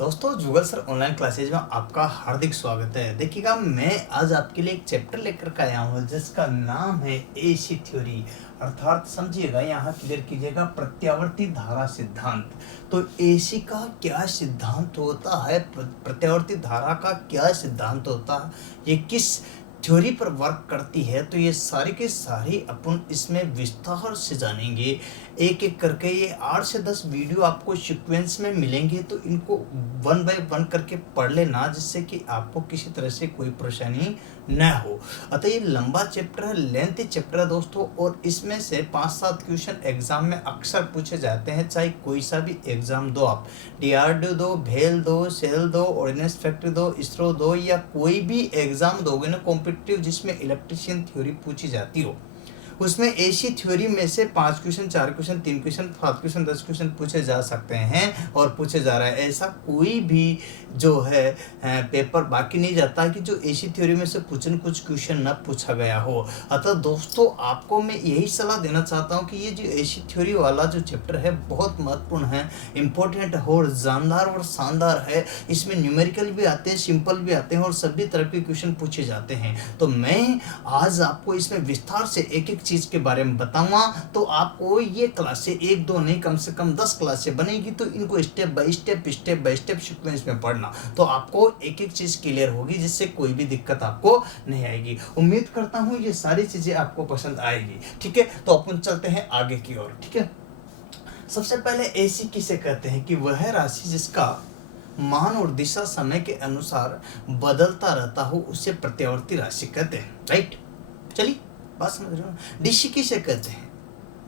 दोस्तों जुगल sir online classes में आपका हार्दिक स्वागत है। देखिएगा, मैं आज आपके लिए एक चैप्टर लेकर के आया हूँ जिसका नाम है एसी थ्योरी, अर्थात समझिएगा, यहाँ क्लियर कीजिएगा, प्रत्यावर्ती धारा सिद्धांत। तो एसी का क्या सिद्धांत होता है, प्रत्यावर्ती धारा का क्या सिद्धांत होता है, ये किस थ्योरी पर वर्क करती है, तो ये सारी के सारी अपन इसमें विस्तार से जानेंगे। एक एक करके ये 8 से 10 वीडियो आपको सीक्वेंस में मिलेंगे, तो इनको 1 बाय 1 करके पढ़ लेना, जिससे कि आपको किसी तरह से कोई परेशानी न हो। अतः ये लंबा चैप्टर है, लेंथी चैप्टर है दोस्तों, और इसमें से 5-7 क्वेश्चन एग्जाम में अक्सर पूछे जाते हैं। चाहे कोई सा भी एग्जाम दो, आप डीआरडीओ दो, भेल दो, सेल दो, ऑर्डिनेंस फैक्ट्री दो, इसरो दो, या कोई भी एग्जाम दोगे ना कॉम्पिटिटिव जिसमें इलेक्ट्रिशियन थ्योरी पूछी जाती हो, उसमें एसी थ्योरी में से 5 question, 4 question, 3 question, 7 question, 10 question पूछे जा सकते हैं और पूछे जा रहा है। ऐसा कोई भी जो है पेपर बाकी नहीं जाता कि जो एसी थ्योरी में से कुछ न कुछ क्वेश्चन न पूछा गया हो। अतः दोस्तों, आपको मैं यही सलाह देना चाहता हूँ कि ये जो एसी थ्योरी वाला जो चैप्टर है बहुत महत्वपूर्ण है, इम्पोर्टेंट है और जानदार और शानदार है। इसमें न्यूमेरिकल भी आते हैं, सिंपल भी आते हैं और सभी तरह के क्वेश्चन पूछे जाते हैं। तो मैं आज आपको इसमें विस्तार से एक एक चीज के बारे में बताऊंगा। तो आपको ये क्लासे 1-2 नहीं, कम से कम 10 क्लासे बनेगी, तो इनको स्टेप बाय स्टेप सीक्वेंस में पढ़ना, तो आपको एक एक चीज क्लियर होगी, जिससे कोई भी दिक्कत आपको नहीं आएगी। उम्मीद करता हूं ये सारी चीजें आपको पसंद आएगी। ठीक है, तो अपन चलते हैं आगे की ओर। ठीक है, सबसे पहले एसी किसे कहते हैं कि वह राशि जिसका मान और दिशा समय के अनुसार बदलता रहता हो, उसे प्रत्यावर्ती राशि कहते हैं। राइट, चलिए बात समझ रहे हो। डीसी किसे कहते हैं?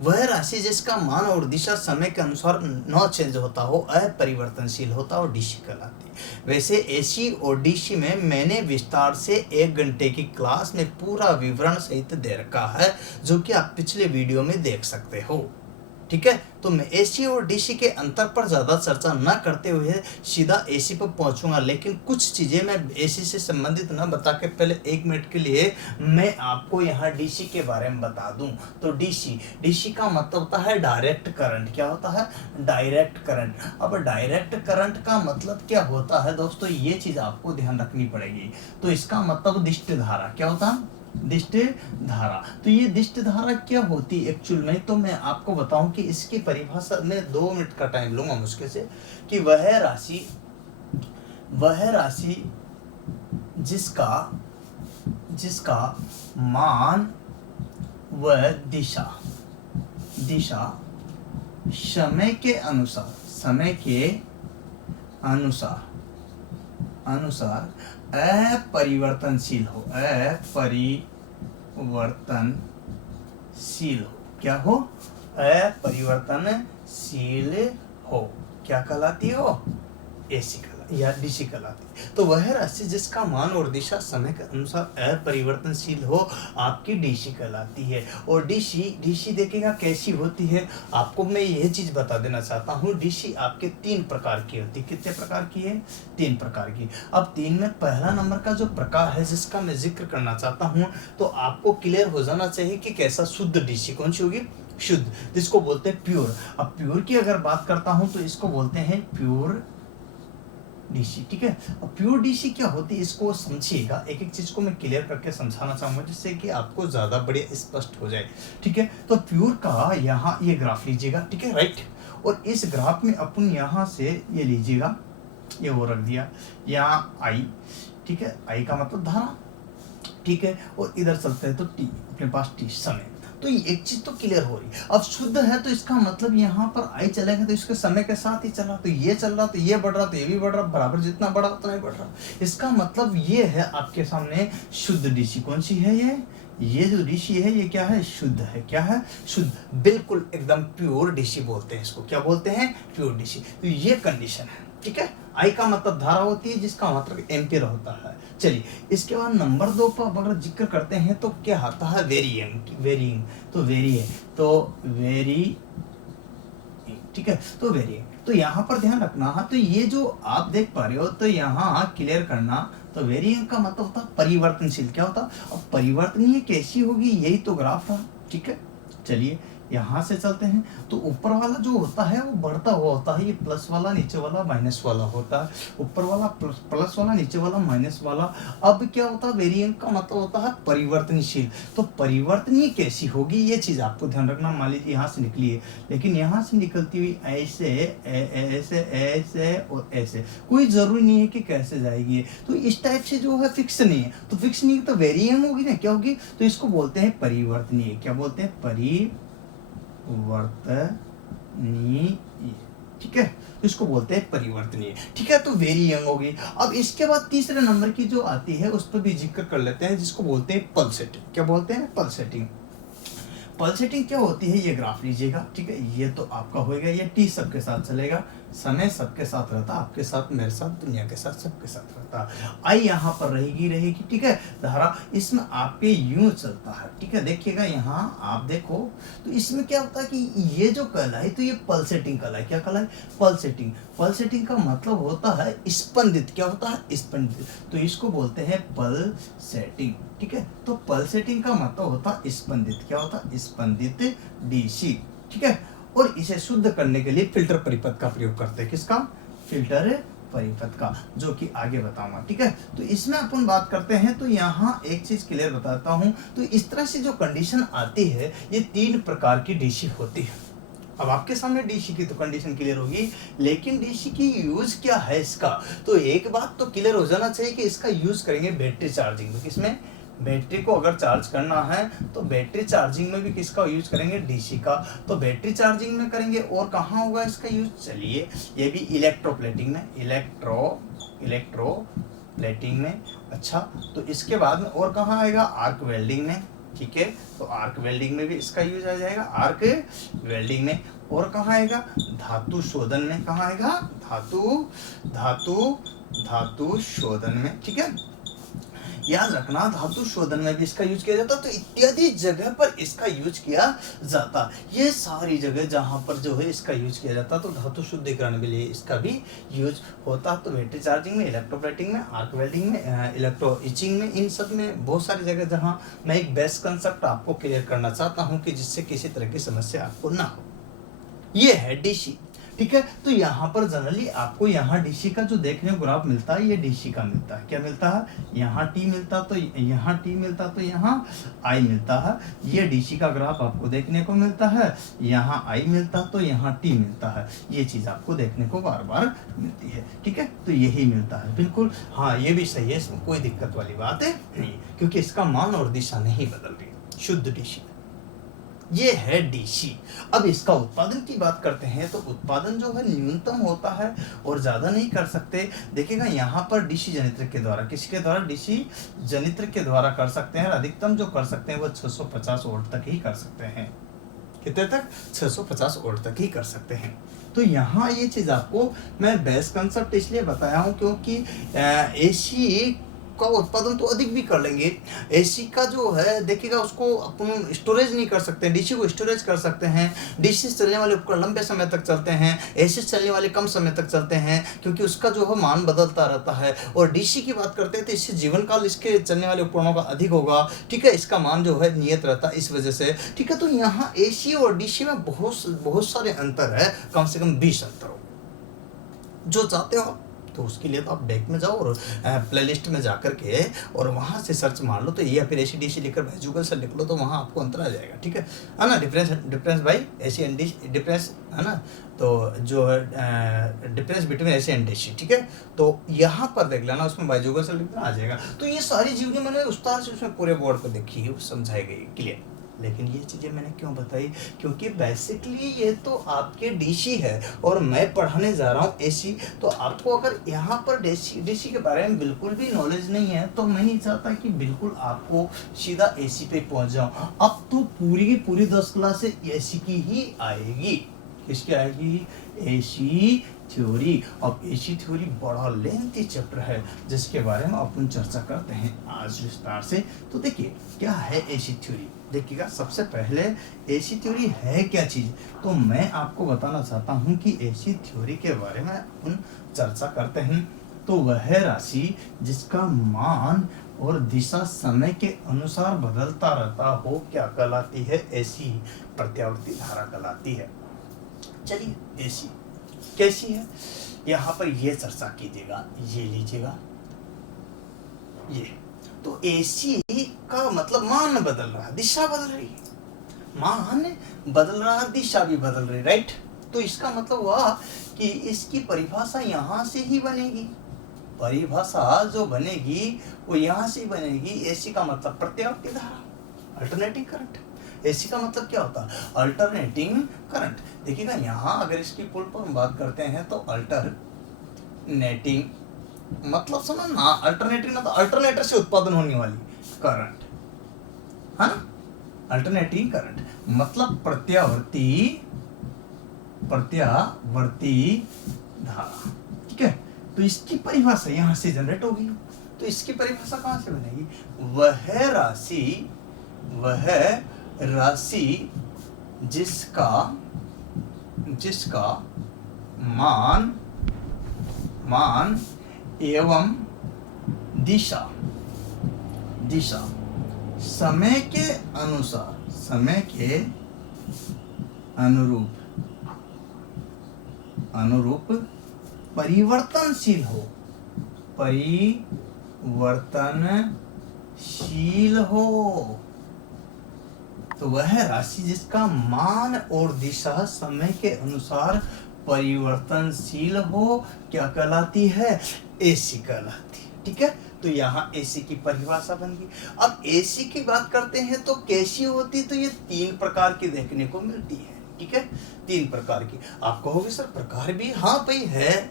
वह राशि जिसका मान और दिशा समय के अनुसार न चेंज होता हो, अपरिवर्तनशील होता हो, डीसी कहलाती है। वैसे एसी और डीसी में मैंने विस्तार से 1 घंटे की क्लास में पूरा विवरण सहित दे रखा है, जो कि आप पिछले वीडियो में देख सकते हो। ठीक है, तो मैं एसी और डीसी के अंतर पर ज़्यादा चर्चा न करते हुए सीधा एसी पर पहुंचूंगा, लेकिन कुछ चीज़ें मैं एसी से संबंधित न बता के पहले 1 मिनट के लिए मैं आपको यहाँ डीसी के बारे में बता दूं। तो डीसी का मतलब होता है डायरेक्ट करंट। क्या होता है? Direct current. अब डायरेक्ट करंट का मतलब क्या होता है दोस्तों, ये चीज़ आपको ध्यान रखनी पड़ेगी। तो इसका मतलब दिष्ट धारा। क्या होता है? दिष्ट धारा। तो ये दिष्ट धारा क्या होती है एक्चुअल में, तो मैं आपको बताऊं कि इसकी परिभाषा में 2 मिनट का टाइम लूंगा मुश्किल से, कि वह राशि जिसका मान व दिशा समय के अनुसार अपरिवर्तनशील हो। क्या हो? अपरिवर्तनशील हो। क्या कहलाती हो? एसी या डीसी कहलाती है। तो वह राशि जिसका मान और दिशा समय के अनुसार अपरिवर्तनशील हो, आपकी डीसी कहलाती है। और डीसी देखिएगा कैसी होती है, आपको मैं यह चीज बता देना चाहता हूँ। डीसी आपके 3 प्रकार की होती है। कितने प्रकार की है? 3 प्रकार की। अब 3 में पहला नंबर का जो प्रकार है जिसका मैं जिक्र करना चाहता हूँ, तो आपको क्लियर हो जाना चाहिए कि कैसा शुद्ध डीसी कौन सी होगी? शुद्ध, जिसको बोलते हैं प्योर। अब प्योर की अगर बात करता हूँ तो इसको बोलते हैं प्योर डीसी। ठीक है, अब प्योर डीसी क्या होती है इसको समझिएगा, एक एक चीज को मैं क्लियर करके समझाना चाहूंगा, जिससे कि आपको ज्यादा बढ़िया स्पष्ट हो जाए। ठीक है, तो प्योर का यहाँ ये ग्राफ लीजिएगा। ठीक है, राइट, और इस ग्राफ में अपन यहाँ से ये लीजिएगा, ये वो रख दिया यहाँ आई। ठीक है, आई का मतलब धारा। ठीक है, और इधर चलते हैं तो टी, अपने पास टी समय। तो ये एक चीज तो क्लियर हो रही। अब शुद्ध है तो इसका मतलब यहाँ पर आई चलेगा तो इसके समय के साथ ही चल रहा, तो ये चल रहा तो ये बढ़ रहा, तो ये भी बढ़ रहा, बराबर जितना बढ़ा उतना ही बढ़ रहा। इसका मतलब ये है आपके सामने शुद्ध डीसी कौन सी है? ये जो डीसी है ये क्या है? शुद्ध है। क्या है? शुद्ध, बिल्कुल एकदम प्योर डीसी बोलते हैं इसको। क्या बोलते हैं? Pure DC. तो ये कंडीशन है। ठीक है, आई का मतलब धारा होती है, जिसका मतलब एम्पियर होता है। चलिए, इसके बाद नंबर 2 पर अगर जिक्र करते हैं तो क्या आता है? वेरिएंग। तो वेरी। ठीक है, तो वेरिएंग। तो यहाँ पर ध्यान रखना है, तो ये जो आप देख पा रहे हो, तो यहाँ क्लियर करना, तो वेरिएंग का मतलब होता है परिवर्तनशील। क्या होता है? अब परिवर्तनीय कैसी होगी, यही तो ग्राफ था। ठीक है, चलिए यहाँ से चलते हैं तो ऊपर वाला जो होता है वो बढ़ता हुआ होता है, ये प्लस वाला नीचे वाला माइनस वाला होता है, ऊपर वाला प्लस वाला नीचे वाला माइनस वाला। अब क्या होता है, वेरिएंट का मतलब होता है परिवर्तनशील। तो परिवर्तनीय कैसी होगी ये चीज आपको ध्यान रखना। मान लीजिए यहाँ से निकली है, लेकिन यहाँ से निकलती हुई ऐसे ऐसे ऐसे और ऐसे, कोई जरूरी नहीं है कि कैसे जाएगी। तो इस टाइप से जो है फिक्स नहीं है, तो फिक्स नहीं तो वेरिएंट होगी ना, क्या होगी, तो इसको बोलते हैं परिवर्तनीय। क्या बोलते हैं, परिवर्तनीय। ठीक है, तो इसको बोलते हैं परिवर्तनीय। ठीक है, तो वेरिएंट होगी। अब इसके बाद तीसरे नंबर की जो आती है उस पर भी जिक्र कर लेते हैं, जिसको बोलते हैं पल्सेटिंग। क्या बोलते हैं, पल्सेटिंग। पल्सेटिंग क्या होती है, ये ग्राफ लीजिएगा। ठीक है, ये तो आपका होएगा, ये टी सबके साथ चलेगा, समय सबके साथ रहता, आपके साथ, मेरे साथ, दुनिया के साथ, सबके साथ रहता। आई यहाँ पर रहेगी। ठीक है, धारा इसमें आपके यूं चलता है। ठीक है, देखिएगा यहाँ आप देखो तो इसमें क्या होता है कि ये जो कहलाए तो ये पल्सेटिंग कहलाए। क्या कहलाए, पल्सेटिंग। पल्सेटिंग का मतलब होता है स्पंदित। क्या होता है, स्पंदित। तो इसको बोलते हैं पल्सेटिंग। ठीक है, तो पल्सेटिंग का मतलब होता है स्पंदित। क्या होता है, स्पंदित डीसी। ठीक है, और इसे शुद्ध करने के लिए फिल्टर परिपथ का प्रयोग करते हैं। किसका, फिल्टर परिपथ का, जो कि आगे बताऊंगा। ठीक है, तो इसमें अपन बात करते हैं तो यहाँ एक चीज क्लियर बताता हूँ। तो इस तरह से जो कंडीशन आती है, ये 3 प्रकार की डीसी होती है। अब आपके सामने डीसी की तो कंडीशन क्लियर होगी, लेकिन डीसी की यूज क्या है इसका, तो एक बात तो क्लियर हो जाना चाहिए कि इसका यूज करेंगे बैटरी चार्जिंग में। किसमें, बैटरी को अगर चार्ज करना है तो बैटरी चार्जिंग में भी किसका यूज करेंगे, डीसी का। तो बैटरी चार्जिंग में करेंगे, और कहाँ होगा इसका यूज, चलिए ये भी इलेक्ट्रोप्लेटिंग में, इलेक्ट्रोप्लेटिंग में। अच्छा, तो इसके बाद में और कहाँ आएगा, आर्क वेल्डिंग में। ठीक है, तो आर्क वेल्डिंग में भी इसका यूज आ जाएगा, आर्क वेल्डिंग में। और कहाँ आएगा, धातु शोधन में। कहाँ आएगा, धातु शोधन में। ठीक है, याद रखना, धातु शोधन में भी इसका यूज किया जाता, तो इत्यादि जगह पर इसका यूज किया जाता। ये सारी जगह जहां पर जो है इसका यूज किया जाता, तो धातु शुद्धिकरण के लिए इसका भी यूज होता। तो बैटरी चार्जिंग में, इलेक्ट्रोप्लेटिंग में, आर्क वेल्डिंग में, इलेक्ट्रो इचिंग में, इन सब में बहुत सारी जगह जहाँ मैं एक बेस कंसेप्ट आपको क्लियर करना चाहता हूँ कि जिससे किसी तरह की समस्या आपको ना हो। ये है डीसी। ठीक है, तो यहाँ पर जनरली आपको यहाँ डीसी का जो देखने को ग्राफ मिलता है, ये डीसी का मिलता है। क्या मिलता है, यहाँ टी मिलता तो यहाँ टी मिलता, तो यहाँ आई मिलता है। ये डीसी का ग्राफ आपको देखने को मिलता है, यहाँ आई मिलता तो यहाँ टी मिलता है। ये चीज आपको देखने को बार बार मिलती है। ठीक है, तो यही मिलता है बिल्कुल। हाँ, ये भी सही है, इसमें कोई दिक्कत वाली बात है नहीं, क्योंकि इसका मान और दिशा नहीं बदल रही, शुद्ध डीसी। ये है डीसी। अब इसका उत्पादन की बात करते हैं, तो उत्पादन जो है न्यूनतम होता है और ज्यादा नहीं कर सकते। देखिएगा यहाँ पर डीसी जनित्र के द्वारा, किसके द्वारा, डीसी जनित्र के द्वारा कर सकते हैं। अधिकतम जो कर सकते हैं वो 650 वोल्ट तक ही कर सकते हैं। कितने तक, 650 वोल्ट तक ही कर सकते हैं। तो यहाँ ये चीज आपको मैं बेस कंसेप्ट इसलिए बताया हूँ क्योंकि एसी का उत्पादन तो अधिक भी कर लेंगे। एसी का जो है देखिएगा, उसको अपन स्टोरेज नहीं कर सकते, डीसी को स्टोरेज कर सकते हैं। डीसी से चलने वाले उपकरण लंबे समय तक चलते हैं, एसी से चलने वाले कम समय तक चलते हैं, क्योंकि उसका जो है मान बदलता रहता है। और डीसी की बात करते हैं तो इससे जीवन काल इसके चलने वाले उपकरणों का अधिक होगा। ठीक है, इसका मान जो है नियत रहता है, इस वजह से। ठीक है, तो यहाँ एसी और डीसी में बहुत सारे अंतर है, कम से कम 20 अंतर हो। जो चाहते हो तो उसके लिए तो आप बैक में जाओ और प्लेलिस्ट में जाकर के और वहाँ से सर्च मार लो, तो ये या फिर एसी डीसी लिखकर भाई गूगल से लिख लो, तो वहाँ आपको अंतर आ जाएगा। ठीक है ना, डिफरेंस भाई एसी एंड डीसी, डिफरेंस है ना, तो जो है difference between AC and DC. ठीक है, तो यहाँ पर देख लेना, उसमें भाई गूगल से लिखना आ जाएगा। तो ये सारी जीवनी मैंने उस्ताद से उसमें पूरे बोर्ड पर देखी है, समझाई गई क्लियर। लेकिन ये चीज़ें मैंने क्यों बताई, क्योंकि बेसिकली ये तो आपके डीसी है और मैं पढ़ाने जा रहा हूँ एसी। तो आपको अगर यहाँ पर डीसी के बारे में बिल्कुल भी नॉलेज नहीं है, तो मैं नहीं चाहता कि बिल्कुल आपको सीधा एसी पे पहुँच जाऊँ। अब तो पूरी की पूरी 10 क्लास एसी की ही आएगी। किसकी आएगी, एसी थ्योरी। अब एसी थ्योरी बड़ा लेंथी चैप्टर है, जिसके बारे में अपन चर्चा करते हैं आज विस्तार से। तो देखिए क्या है एसी थ्योरी। देखिएगा, सबसे पहले एसी थ्योरी है क्या चीज़, तो मैं आपको बताना चाहता हूँ कि एसी थ्योरी के बारे में अपन चर्चा करते हैं। तो वह राशि जिसका मान और दिशा समय के अनुसार बदलता रहता हो, क्या कहलाती है? ऐसी प्रत्यावर्ती धारा कहलाती है। चलिए ऐसी कैसी है, यहाँ पर ये चर्चा कीजिएगा। ये लीजिएगा, ये तो एसी का मतलब मान बदल रहा, दिशा बदल रही है, मान बदल रहा, दिशा भी बदल रही, राइट। तो इसका मतलब हुआ कि इसकी परिभाषा यहाँ से ही बनेगी, परिभाषा जो बनेगी वो यहाँ से ही बनेगी। एसी का मतलब प्रत्यावर्ती धारा, अल्टरनेटिंग करंट। एसी का मतलब क्या होता है? Alternating current. देखिएगा यहाँ अगर इसकी फुल फॉर्म बात करते हैं तो अल्टरनेटिंग मतलब सुनो ना, अल्टरनेटिंग मतलब अल्टरनेटर से उत्पादन होने वाली करंट, है ना। अल्टरनेटिंग करंट मतलब प्रत्यावर्ती धारा, ठीक है। तो इसकी परिभाषा यहाँ से जनरेट होगी, तो इसकी परिभाषा कहाँ से बनेगी? वह राशि जिसका मान एवं दिशा समय के अनुरूप परिवर्तनशील हो। तो वह राशि जिसका मान और दिशा समय के अनुसार परिवर्तनशील हो, क्या कहलाती है? एसी कहलाती है, ठीक है। तो यहाँ एसी की परिभाषा बन गई। अब एसी की बात करते हैं तो कैसी होती? तो ये 3 प्रकार की देखने को मिलती है, ठीक है। 3 प्रकार की। आप कहोगे सर प्रकार भी, हाँ भाई है,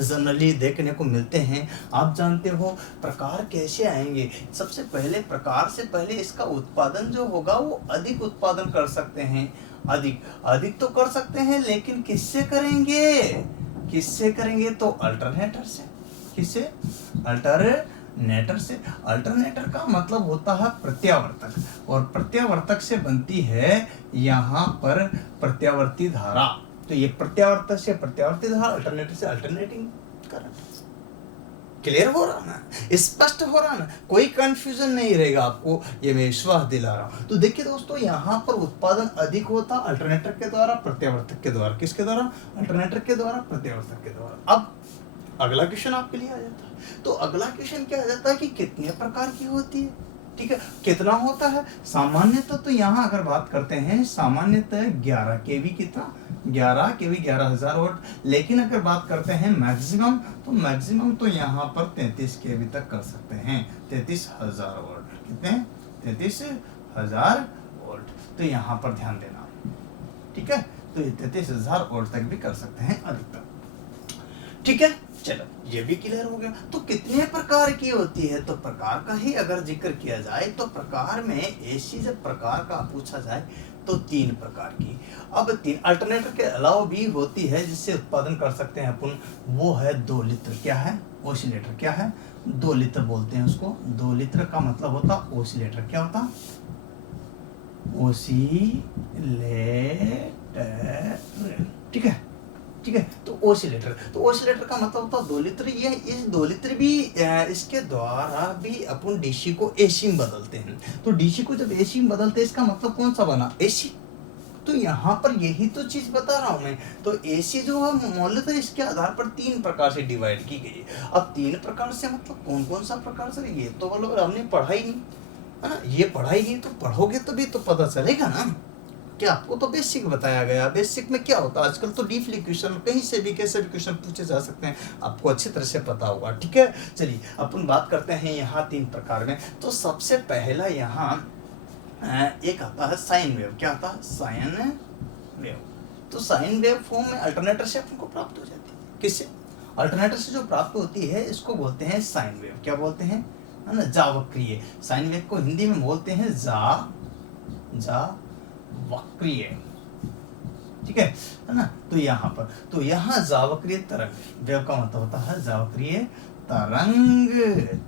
जनरली देखने को मिलते हैं। आप जानते हो प्रकार कैसे आएंगे? सबसे पहले प्रकार से पहले इसका उत्पादन जो होगा वो अधिक उत्पादन कर सकते हैं, अधिक तो कर सकते हैं, लेकिन किससे करेंगे? तो अल्टरनेटर से। किससे? अल्टरनेटर से। अल्टरनेटर का मतलब होता है प्रत्यावर्तक, और प्रत्यावर्तक से बनती है यहाँ पर प्रत्यावर्ती धारा। तो ये प्रत्यावर्तक से प्रत्यावर्ती धारा, अल्टरनेटर से अल्टरनेटिंग करंट। क्लियर हो रहा ना? स्पष्ट हो रहा ना? कोई कंफ्यूजन नहीं रहेगा आपको, ये मैं विश्वास दिला रहा हूं। तो देखिए दोस्तों, यहाँ पर उत्पादन अधिक होता अल्टरनेटर के द्वारा, प्रत्यावर्तक के द्वारा। किसके द्वारा? अल्टरनेटर के द्वारा, प्रत्यावर्तक के द्वारा। अब अगला क्वेश्चन आपके लिए आ जाता है। तो अगला क्वेश्चन क्या आ जाता है कि कितने प्रकार की होती है, ठीक है, कितना होता है? सामान्यतः तो यहाँ अगर बात करते हैं, सामान्यतः 11 केवी, कितना? 11 केवी, 11,000 वोल्ट। लेकिन अगर बात करते हैं मैक्सिमम तो यहाँ पर 33 केवी तक कर सकते हैं, 33,000 वोल्ट। कितने? 33,000 वोल्ट। तो यहाँ पर ध्यान देना, ठीक है। तो ये 33,000 वोल्ट तक भी कर सकते हैं अधिकतम, ठीक है। चलो ये भी क्लियर हो गया। तो कितने प्रकार की होती है? तो प्रकार का ही अगर जिक्र किया जाए तो प्रकार में ऐसी जब प्रकार का पूछा जाए तो 3 प्रकार की। अब 3 अल्टरनेटर के अलावा भी होती है जिससे उत्पादन कर सकते हैं अपन, वो है 2 लित्र। क्या है? ओसिलेटर। क्या है? 2 लित्र बोलते हैं उसको। 2 लित्र का मतलब होता ओसिलेटर। क्या होता? ओसिलेटर, ठीक है, ठीक है। तो ओसिलेटर का मतलब होता है 2 लित्र। ये इस 2 लित्र भी इसके द्वारा भी अपन डीसी को एसी में बदलते हैं। तो डीसी को जब एसी में बदलते हैं, इसका मतलब कौन सा बना? एसी। तो यहाँ पर यही तो चीज बता रहा हूं मैं। तो एसी जो है मूलतः इसके आधार पर 3 प्रकार से डिवाइड की गई है। अब 3 प्रकार से मतलब कौन कौन सा प्रकार से? ये तो मतलब हमने पढ़ा ही नहीं, है ना। ये पढ़ाई नहीं, तो पढ़ोगे तो भी तो पता चलेगा ना। क्या आपको तो बेसिक बताया गया। बेसिक में क्या होता है? आजकल तो डीपली क्वेश्चन कहीं से भी कैसे भी क्वेश्चन पूछे जा सकते हैं, आपको अच्छी तरह से पता होगा, ठीक है। चलिए अपन बात करते हैं यहाँ 3 प्रकार में। तो सबसे पहला यहाँ एक आता है साइन वेव। क्या आता है? Sine wave. तो साइन वेव फॉर्म में अल्टरनेटर से अपन को प्राप्त हो जाती है। किससे? अल्टरनेटर से जो प्राप्त होती है इसको बोलते हैं साइन वेव। क्या बोलते हैं? है ना, जावक्रिय। साइन वेव को हिंदी में बोलते हैं जावक्रिय, ठीक है ना। तो यहाँ पर, तो यहाँ जावक्रिय तरंग, वेव का मतलब होता है जावक्रिय तरंग।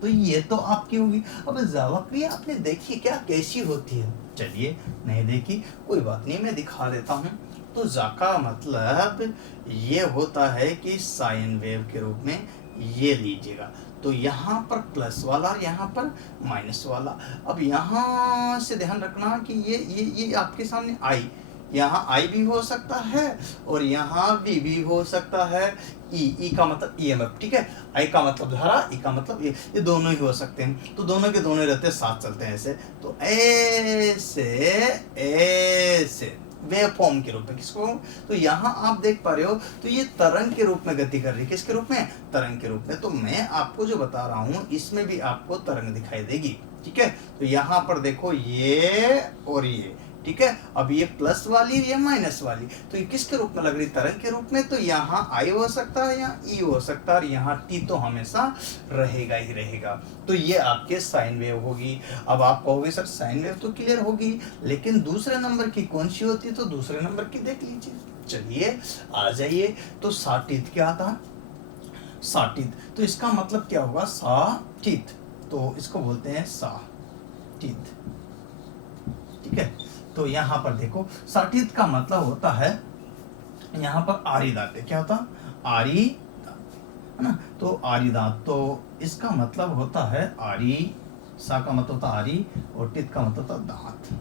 तो ये तो आपकी होगी। अब जावक्रिय आपने देखी क्या कैसी होती है? चलिए नहीं देखी, कोई बात नहीं, मैं दिखा देता हूँ। तो जा का मतलब ये होता है कि साइन वेव के रूप में ये लीजिएगा। तो यहाँ पर प्लस वाला और यहाँ पर माइनस वाला। अब यहाँ से ध्यान रखना कि ये आपके सामने आई, यहाँ आई भी हो सकता है और यहाँ भी हो सकता है। ई का मतलब ईएमएफ, ठीक है। आई का मतलब धारा, ई का मतलब ये दोनों ही हो सकते हैं। तो दोनों के दोनों रहते हैं, साथ चलते हैं ऐसे। तो ऐसे ऐसे वेव फॉर्म के रूप में किसको, तो यहाँ आप देख पा रहे हो, तो ये तरंग के रूप में गति कर रही है। किसके रूप में, तरंग के रूप में। तो मैं आपको जो बता रहा हूँ इसमें भी आपको तरंग दिखाई देगी, ठीक है। तो यहाँ पर देखो ये और ये, ठीक है। अब ये प्लस वाली, ये माइनस वाली, तो ये किसके रूप में लग रही, तरंग के रूप में। तो यहाँ आई हो सकता है, यहाँ ई हो सकता है, और यहाँ टी तो हमेशा रहेगा ही रहेगा। तो ये आपके साइन वेव होगी। अब आप कहोगे सर साइन वेव तो क्लियर होगी, लेकिन दूसरे नंबर की कौन सी होती है, तो दूसरे नंबर की देख लीजिए। चलिए आ जाइए। तो साटित क्या था, साटित, तो इसका मतलब क्या होगा, साटित, तो इसको बोलते हैं साटित, ठीक है। तो यहाँ पर देखो साटित का मतलब होता है, यहाँ पर आरी दांत, क्या होता, आरी दांत, है ना। तो आरी दांत, तो इसका मतलब होता है आरी, सा का मतलब होता आरी और टित का मतलब होता दांत,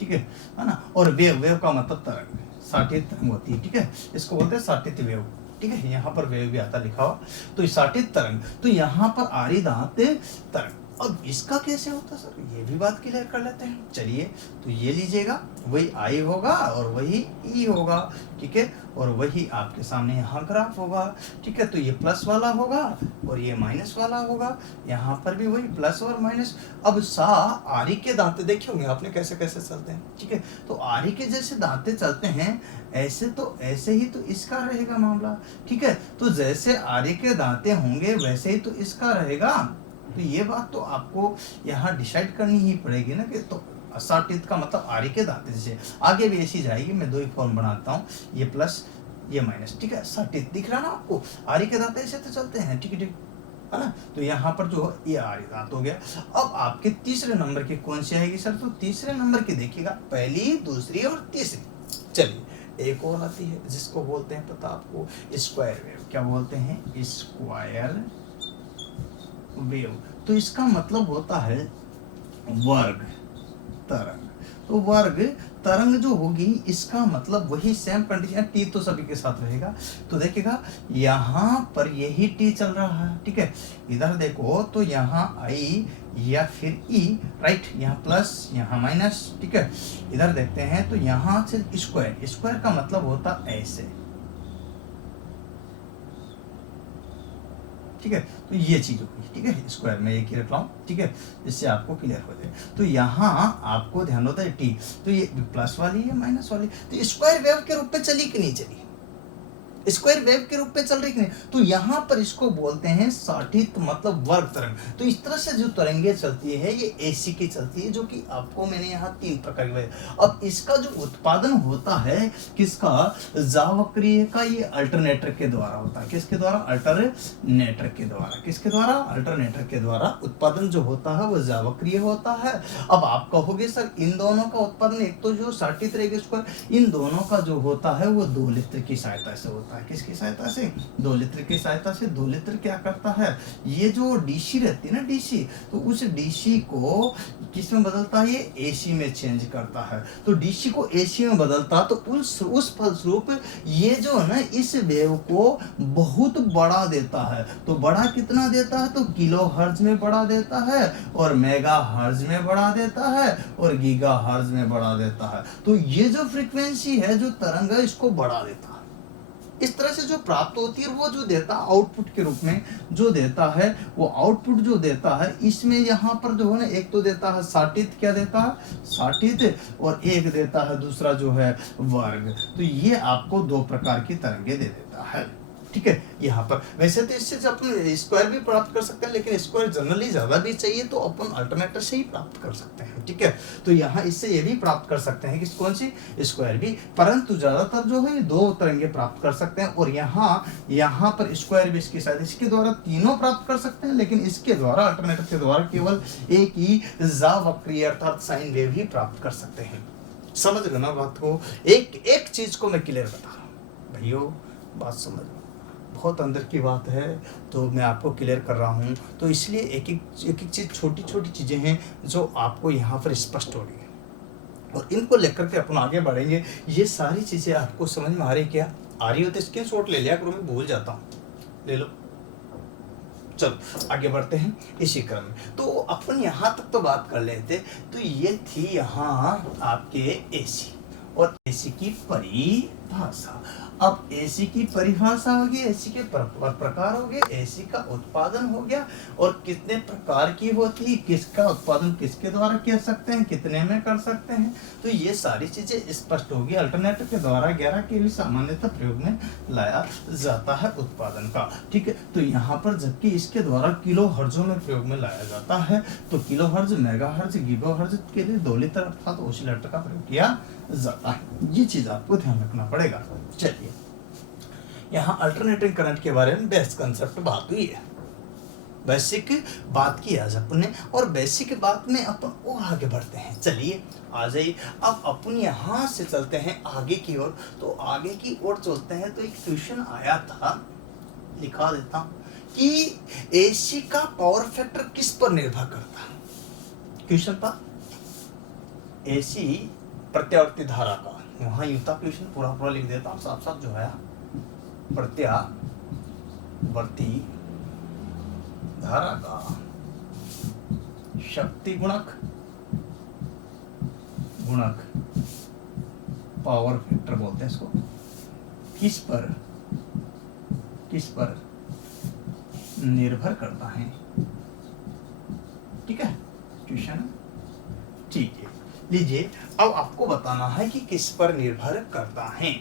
ठीक है ना। और वेव, वेव का मतलब तरंग, साटित तरंग होती है, ठीक है। इसको बोलते हैं साटित वेव, ठीक है। यहाँ पर वेव भी आता लिखा हुआ। तो साटित तरंग, तो यहाँ पर आरी दांत तरंग। अब इसका कैसे होता सर, ये भी बात क्लियर कर लेते हैं। चलिए, तो ये लीजिएगा, वही आई होगा और वही ई होगा, ठीक है। और वही आपके सामने यहाँ ग्राफ होगा, ठीक है। तो ये प्लस वाला होगा और ये माइनस वाला होगा। यहाँ पर भी वही प्लस और माइनस। अब सा आरी के दांते देखे होंगे आपने कैसे कैसे चलते हैं, ठीक है। तो आरी के जैसे दांते चलते हैं ऐसे, तो ऐसे ही तो इसका रहेगा मामला, ठीक है। तो जैसे आरी के दांते होंगे वैसे ही तो इसका रहेगा। तो ये बात तो आपको यहाँ डिसाइड करनी ही पड़ेगी ना, कि तो साटित का मतलब आरी के दांते, जैसे आगे भी ऐसी जाएगी। मैं दो ही फॉर्म बनाता हूँ, ये प्लस ये माइनस, ठीक है। साटित दिख रहा ना आपको, आरी के दांते ऐसे तो चलते हैं, ठीक है, ठीक है ना। तो यहाँ पर जो ये आरी दांत हो गया। अब आपके तीसरे नंबर की कौन सी आएगी सर, तो तीसरे नंबर की देखिएगा, पहली, दूसरी और तीसरी। चलिए एक और आती है जिसको बोलते हैं, पता आपको, स्क्वायर वेव। क्या बोलते हैं, स्क्वायर वेव। तो इसका मतलब होता है वर्ग तरंग। तो वर्ग तरंग जो होगी, इसका मतलब वही सेम कंडीशन, टी तो सभी के साथ रहेगा। तो देखिएगा यहाँ पर यही टी चल रहा है, ठीक है। इधर देखो तो यहाँ आई या फिर ई, राइट, यहाँ प्लस यहाँ माइनस, ठीक है। इधर देखते हैं तो यहाँ से स्क्वायर, स्क्वायर का मतलब होता ऐसे, ठीक है। तो ये चीज होगी, ठीक है। स्क्वायर में एक ही रख रहा हूँ, ठीक है, इससे आपको क्लियर हो जाए। तो यहाँ आपको ध्यान होता है टी, तो ये प्लस वाली है माइनस वाली, तो स्क्वायर वेव के रूप में चली कि नहीं चली, स्क्वायर वेव के रूप में चल रही है। तो यहाँ पर इसको बोलते हैं साटित, मतलब वर्ग तरंग। तो इस तरह से जो तरंगे चलती है ये एसी की चलती है, जो कि आपको मैंने यहाँ तीन प्रकार की। अब इसका जो उत्पादन होता है किसका, जावक्रिय का, ये अल्टरनेटर के द्वारा होता है। किसके द्वारा, अल्टरनेटर के द्वारा। किसके द्वारा, अल्टरनेटर के द्वारा उत्पादन जो होता है वो जावक्रिय होता है। अब आप कहोगे सर इन दोनों का उत्पादन, एक तो जो साटित रहेगा स्क्वायर, इन दोनों का जो होता है वो 2 लित्र की सहायता से होता है। किसकी सहायता से, 2 लित्र की सहायता से। 2 लित्र क्या करता है, ये जो डीसी रहती है ना, डीसी, तो उस डीसी को किस में बदलता है, ये एसी में चेंज करता है। तो डीसी को एसी में बदलता, तो उस फलस्वरूप ये जो है ना, इस वेव को बहुत बड़ा देता है। तो बड़ा कितना देता है, तो किलो हर्ट्ज में बड़ा देता है, और मेगा हर्ट्ज में बड़ा देता है, और गीगा हर्ट्ज में बड़ा देता है। तो ये जो फ्रीक्वेंसी है, जो तरंग है, इसको बढ़ा देता है। इस तरह से जो प्राप्त होती है वो जो देता है आउटपुट के रूप में, जो देता है वो आउटपुट जो देता है, इसमें यहाँ पर जो है ना, एक तो देता है साटित, क्या देता है, साटित, और एक देता है दूसरा जो है वर्ग। तो ये आपको 2 प्रकार की तरंगे दे देता है, ठीक है। यहाँ पर वैसे तो इससे अपन स्क्वायर भी प्राप्त कर सकते हैं, लेकिन स्क्वायर जनरली ज्यादा भी चाहिए तो अपन अल्टरनेटर से ही प्राप्त कर सकते हैं, ठीक है। तो यहाँ इससे ये भी प्राप्त कर सकते हैं कि कौन सी, स्क्वायर भी, परंतु ज्यादातर जो है 2 तरंगे प्राप्त कर सकते हैं। और यहाँ पर स्क्वायर भी इसके साथ, इसके द्वारा तीनों प्राप्त कर सकते हैं, लेकिन इसके द्वारा, अल्टरनेटर के द्वारा, केवल एक ही जावक्रिय अर्थात साइन वेव ही प्राप्त कर सकते हैं। समझ लो ना बात को। एक चीज को मैं क्लियर बता रहा हूँ भाइयों, बात समझ लो। बहुत अंदर की बात है, तो मैं आपको क्लियर कर रहा हूँ। तो इसलिए एक एक चीज़, छोटी छोटी चीज़ें हैं जो आपको यहाँ पर स्पष्ट हो रही है, और इनको लेकर के अपन आगे बढ़ेंगे। ये सारी चीज़ें आपको समझ में आ रही क्या? आ रही हो तो स्क्रीन शॉट ले लिया करो, मैं भूल जाता हूँ, ले लो। चलो आगे बढ़ते हैं इसी क्रम में। तो अपन यहाँ तक तो बात कर लेते। तो ये थी यहाँ आपके एसी और एसी की परिभाषा। अब एसी की परिभाषा हो गई, एसी के प्रकार हो गए, एसी का उत्पादन हो गया, और कितने प्रकार की होती है, किसका उत्पादन किसके द्वारा कर सकते हैं, कितने में कर सकते हैं, तो ये सारी चीजें स्पष्ट होगी। अल्टरनेटर के द्वारा 11 के भी सामान्यतः प्रयोग में लाया जाता है उत्पादन का, ठीक है। तो यहाँ पर जबकि इसके द्वारा किलो हर्जों में प्रयोग में लाया जाता है, तो kilo hertz, mega hertz, GIGO हर्ज के लिए 2 लीटर अर्थात ओसिलेटर का प्रयोग किया जाता है। ये चीज आपको ध्यान रखना पड़ेगा। चलिए, यहाँ अल्टरनेटिंग करंट के बारे में बेसिक कंसेप्ट बात हुई है, बेसिक बात की आज अपन ने, और बेसिक बात में अपन और आगे बढ़ते हैं। चलिए आ जाइए, अब अपन यहाँ से चलते हैं आगे की ओर। तो आगे की ओर चलते हैं, तो एक क्वेश्चन आया था, लिखा देता हूँ कि एसी का पावर फैक्टर किस पर निर्भर करता है। क्वेश्चन था एसी प्रत्यावर्ती धारा का, वहां युता क्वेश्चन पूरा पूरा लिख देता हूँ साफ साफ जो है, प्रत्यावर्ती धारा का शक्ति गुणक पावर फैक्टर बोलते हैं इसको, किस पर निर्भर करता है। ठीक है क्वेश्चन, ठीक है। लीजिए, अब आपको बताना है कि किस पर निर्भर करता है।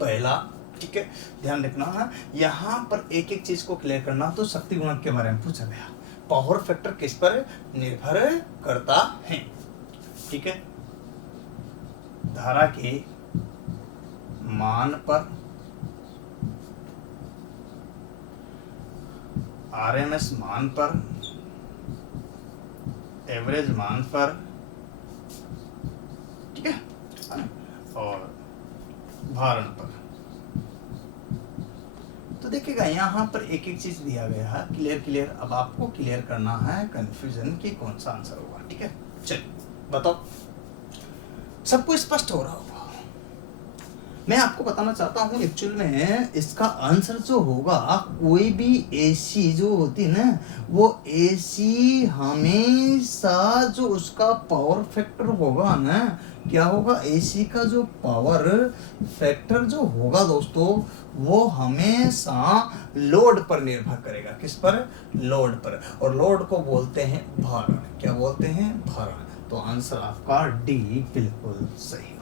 पहला ठीक है, ध्यान रखना है, यहाँ पर एक एक चीज को क्लियर करना। तो शक्ति गुणक के बारे में पूछा गया, पावर फैक्टर किस पर निर्भर करता है, ठीक है, धारा के मान पर, आरएमएस मान पर, एवरेज मान पर, ठीक है, और भारण पर। तो देखिएगा यहाँ पर एक एक चीज दिया गया है, क्लियर। अब आपको क्लियर करना है कंफ्यूजन की कौन सा आंसर होगा, ठीक है। चलिए बताओ, सबको स्पष्ट हो रहा होगा। मैं आपको बताना चाहता हूँ एक्चुअल में इसका आंसर जो होगा, कोई भी एसी जो होती है ना, वो एसी हमेशा जो उसका पावर फैक्टर होगा ना, क्या होगा, एसी का जो पावर फैक्टर जो होगा दोस्तों, वो हमेशा लोड पर निर्भर करेगा। किस पर? लोड पर। और लोड को बोलते हैं भारण। क्या बोलते हैं? भारण। तो आंसर आपका डी बिल्कुल सही होगा।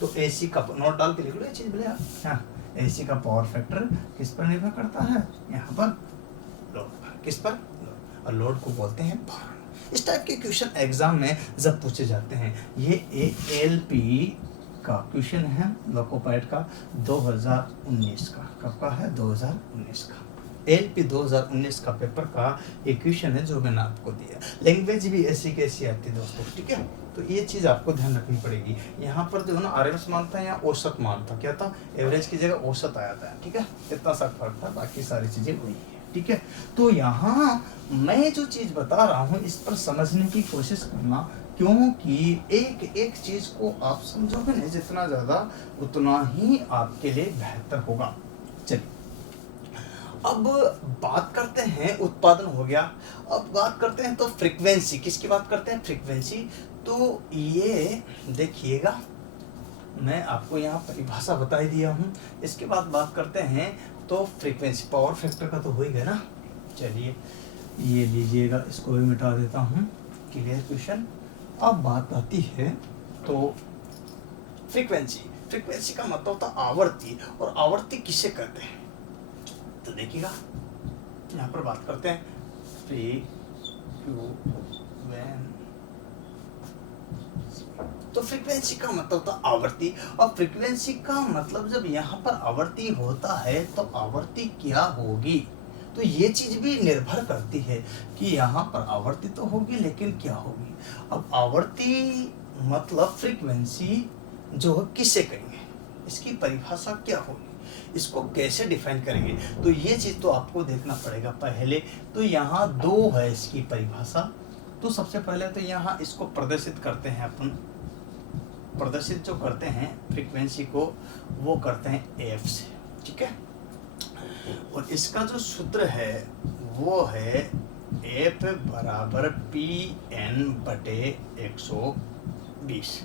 तो एसी का, नोट डाल के लिख लो ये चीज बोले, हाँ, एसी का पावर फैक्टर किस पर निर्भर करता है, यहाँ पर लोड पर। किस पर? लोड। और लोड को बोलते हैं भारण। इस टाइप के क्वेश्चन एग्जाम में जब पूछे जाते हैं, ये एलपी का क्वेश्चन है, लोकोपाइट का 2019 का। कब का है? 2019 का। एलपी 2019 का पेपर का एक क्वेश्चन है जो मैंने आपको दिया। लैंग्वेज भी ऐसी कैसी आती है दोस्तों, ठीक है। तो ये चीज आपको ध्यान रखनी पड़ेगी। यहाँ पर जो है ना आरएमएस मान था, यहाँ औसत मान था। क्या था? एवरेज की जगह औसत आया था, ठीक है। इतना सा फर्क था, बाकी सारी चीजें वही है, ठीक है। तो यहाँ मैं जो चीज बता रहा हूँ, इस पर समझने की कोशिश करना, क्योंकि एक एक चीज को आप समझोगे ना जितना ज्यादा, उतना ही आपके लिए बेहतर होगा। चलिए अब बात करते हैं, उत्पादन हो गया। अब बात करते हैं तो फ्रीक्वेंसी, किसकी बात करते हैं? फ्रीक्वेंसी। तो ये देखिएगा, मैं आपको यहाँ परिभाषा बता ही दिया हूँ। इसके बाद बात करते हैं तो फ्रीक्वेंसी, पावर फैक्टर का तो हो ही गया ना। चलिए ये लीजिएगा, इसको भी मिटा देता हूँ, क्लियर क्वेश्चन। अब बात आती है तो फ्रीक्वेंसी का मतलब होता आवर्ती, और आवर्ती किसे कहते हैं? तो देखिएगा यहाँ पर बात करते हैं तो फ्रीक्वेंसी का मतलब होता आवर्ती, और फ्रीक्वेंसी का मतलब जब यहाँ पर आवर्ती होता है तो आवर्ती क्या होगी, तो ये चीज भी निर्भर करती है कि यहाँ पर आवर्ती तो होगी, लेकिन क्या होगी। अब आवर्ती मतलब फ्रीक्वेंसी जो है किसे कहेंगे, इसकी परिभाषा क्या होगी, इसको कैसे डिफाइन करेंगे, तो ये चीज तो आपको देखना पड़ेगा पहले। तो यहाँ दो है इसकी परिभाषा। तो सबसे पहले तो यहाँ इसको प्रदर्शित करते हैं अपन, प्रदर्शित जो करते हैं फ्रीक्वेंसी को वो करते हैं एफ से, ठीक है। और इसका जो सूत्र है वो है एफ बराबर पी एन बटे 120।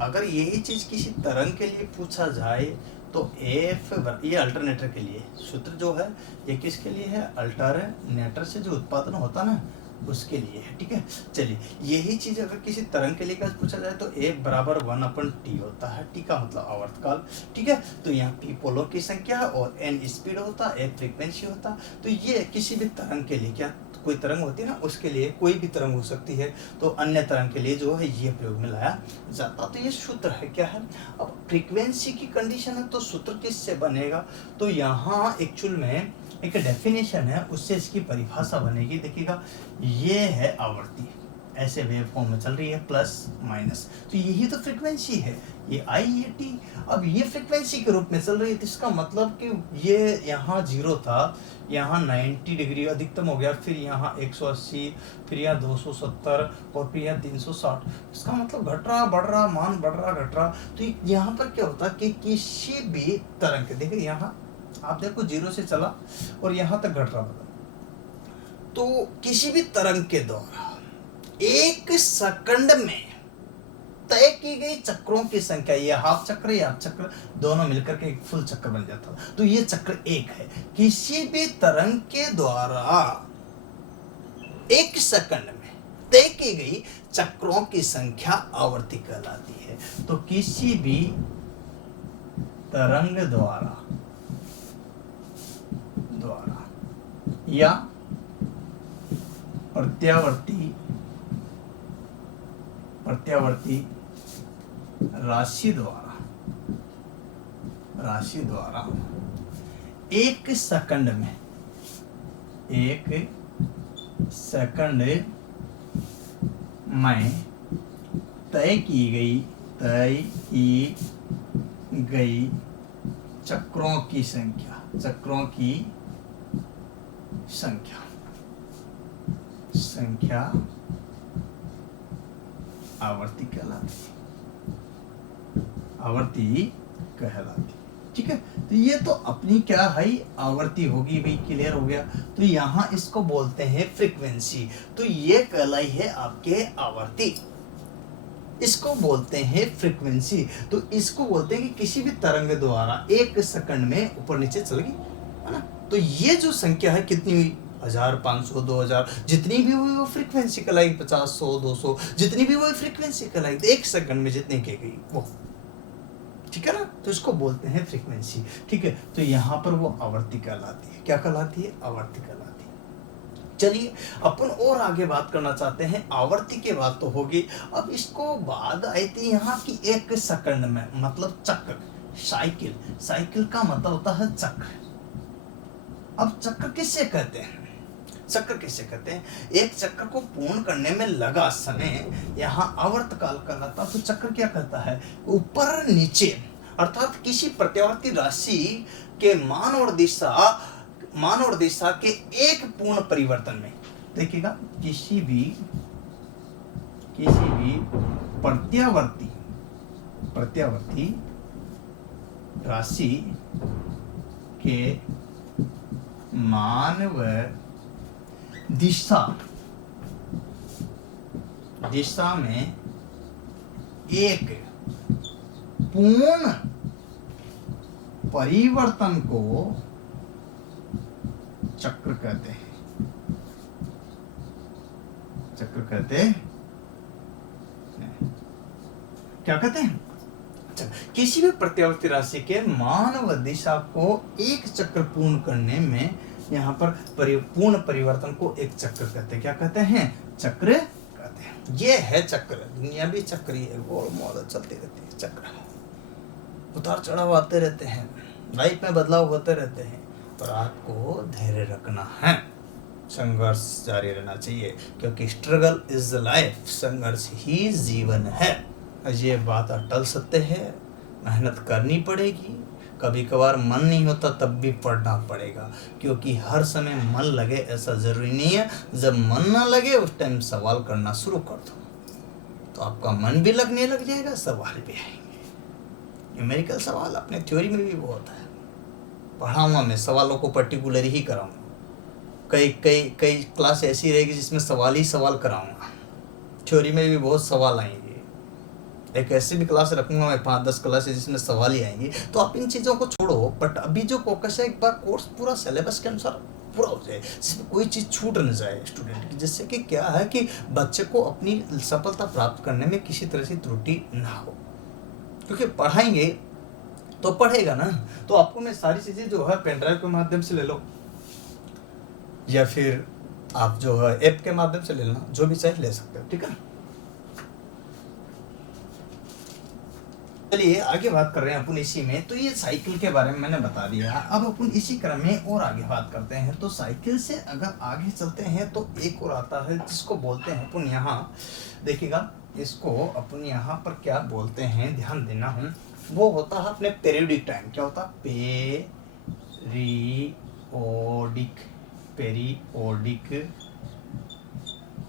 अगर यही चीज किसी तरंग के लिए पूछा जाए तो एफ, ये अल्टरनेटर के लिए सूत्र जो है ये किसके लिए है, अल्टरनेटर से जो उत्पादन होता ना उसके लिए है, ठीक है। चलिए यही चीज अगर किसी तरंग के लिए पूछा जाए तो एफ बराबर 1/t होता है, टी का मतलब आवर्तकाल, ठीक है। तो यहाँ पी पोलों की संख्या और एन स्पीड होता, एफ फ्रीक्वेंसी होता। तो ये किसी भी तरंग के लिए, क्या कोई तरंग होती है ना, उसके लिए कोई भी तरंग हो सकती है, तो अन्य तरंग के लिए जो है ये प्रयोग में लाया जाता। तो ये सूत्र है, क्या है। अब फ्रीक्वेंसी की कंडीशन है तो सूत्र किससे बनेगा, तो यहाँ एक्चुअल में एक डेफिनेशन है, उससे इसकी परिभाषा बनेगी। देखिएगा ये है आवृत्ति, ऐसे वेव फॉर्म में चल रही है प्लस माइनस, तो यही तो फ्रीक्वेंसी है, ये आई ये टी। अब ये फ्रीक्वेंसी के रूप में चल रही है, तो इसका मतलब कि ये यहाँ 0 था, यहाँ 90 डिग्री अधिकतम हो गया, फिर यहाँ 180, फिर यहाँ 270 और फिर यहाँ 360। इसका मतलब घट रहा बढ़ रहा, मान बढ़ रहा घट रहा। तो यहाँ पर क्या होता है कि किसी भी तरंग के, देखिए यहाँ आप देखो 0 से चला और यहाँ तक घट रहा, तो किसी भी तरंग के द्वारा 1 सेकंड में तय की गई चक्रों की संख्या, ये हाफ चक्र या चक्र दोनों मिलकर के एक फुल चक्र बन जाता, तो ये चक्र 1 है। किसी भी तरंग के द्वारा 1 सेकंड में तय की गई चक्रों की संख्या आवर्ती कहलाती है। तो किसी भी तरंग द्वारा या प्रत्यावर्ती राशि द्वारा 1 सेकंड में तय की गई चक्रों की संख्या आवर्ती कहलाती, ठीक है। तो ये तो अपनी क्या है, आवर्ती होगी भाई, क्लियर हो गया। तो यहाँ इसको बोलते हैं फ्रीक्वेंसी, तो ये कहलाई है आपके आवर्ती, इसको बोलते हैं फ्रीक्वेंसी। तो इसको बोलते हैं कि किसी भी तरंग द्वारा 1 सेकंड में ऊपर नीचे चलेगी, है ना। तो ये जो संख्या है कितनी हुई, 1000, 500, 2000, जितनी भी हुई वो फ्रीक्वेंसी कहलाई, 50, 100, 200, जितनी भी हुई फ्रीक्वेंसी कहलाई। 1 सेकंड में जितनी की गई वो, ठीक है ना। तो इसको बोलते हैं फ्रीक्वेंसी, ठीक है। तो यहाँ पर वो आवर्ती कहलाती है, क्या कहलाती है, आवर्ती कहलाती है। चलिए अपन और आगे बात करना चाहते हैं, आवर्ती के बात तो होगी। अब इसको बात आई थी यहाँ की 1 सेकंड में, मतलब चक्र, साइकिल का मतलब होता है चक्र। अब चक्र किससे कहते हैं, एक चक्र को पूर्ण करने में लगा समय यहाँ आवर्तकाल कहलाता। तो चक्र क्या कहता है, ऊपर नीचे, अर्थात किसी प्रत्यावर्ती राशि के मान और दिशा के एक पूर्ण परिवर्तन में, देखिएगा किसी भी प्रत्यावर्ती राशि के मान व दिशा में एक पूर्ण परिवर्तन को चक्र कहते हैं। क्या कहते हैं, किसी भी प्रत्यावर्ती राशि के मान व दिशा को एक चक्र पूर्ण करने में यहाँ पर पूर्ण परिवर्तन को एक चक्र कहते हैं। क्या कहते हैं, चक्र कहते हैं। ये है चक्र, दुनिया भी चक्र ही है, गोल मोल चलती रहती है, चक्र उतार चढ़ाव आते रहते हैं, लाइफ में बदलाव होते रहते हैं, पर आपको धैर्य रखना है, संघर्ष जारी रहना चाहिए, क्योंकि स्ट्रगल इज लाइफ, संघर्ष ही जीवन है। ये बात अटल सत्य है, मेहनत करनी पड़ेगी, कभी कभार मन नहीं होता तब भी पढ़ना पड़ेगा, क्योंकि हर समय मन लगे ऐसा ज़रूरी नहीं है। जब मन ना लगे उस टाइम सवाल करना शुरू कर दो, तो आपका मन भी लगने लग जाएगा, सवाल भी आएंगे। न्यूमेरिकल सवाल अपने थ्योरी में भी बहुत है, पढ़ाऊँगा मैं, सवालों को पर्टिकुलर ही कराऊँगा। कई कई कई क्लास ऐसी रहेगी जिसमें सवाल ही सवाल कराऊँगा, थ्योरी में भी बहुत सवाल आएंगे। एक ऐसी भी क्लास रखूंगा मैं 5-10 क्लास है जिसमें सवाल ही आएंगे। तो आप इन चीज़ों को छोड़ो, बट अभी जो फोकस है, एक बार कोर्स पूरा सिलेबस के अनुसार पूरा हो जाए, जिसमें कोई चीज़ छूट न जाए स्टूडेंट की, जिससे कि क्या है कि बच्चे को अपनी सफलता प्राप्त करने में किसी तरह से त्रुटि ना हो। क्योंकि पढ़ाएंगे तो पढ़ेगा ना। तो आपको मैं सारी चीज़ें जो है पेन ड्राइव के माध्यम से ले लो, या फिर आप जो है ऐप के माध्यम से ले लेना, जो भी चाहिए ले सकते हो, ठीक है। चलिए आगे बात कर रहे हैं अपन इसी में। तो ये साइकिल के बारे में मैंने बता दिया, अब अपन इसी क्रम में और आगे बात करते हैं। तो साइकिल से अगर आगे चलते हैं तो एक और आता है जिसको बोलते हैं अपन यहाँ, देखिएगा इसको अपन यहाँ पर क्या बोलते हैं, ध्यान देना हम, वो होता है अपने पीरियोडिक टाइम। क्या होता है? पेरियोडिक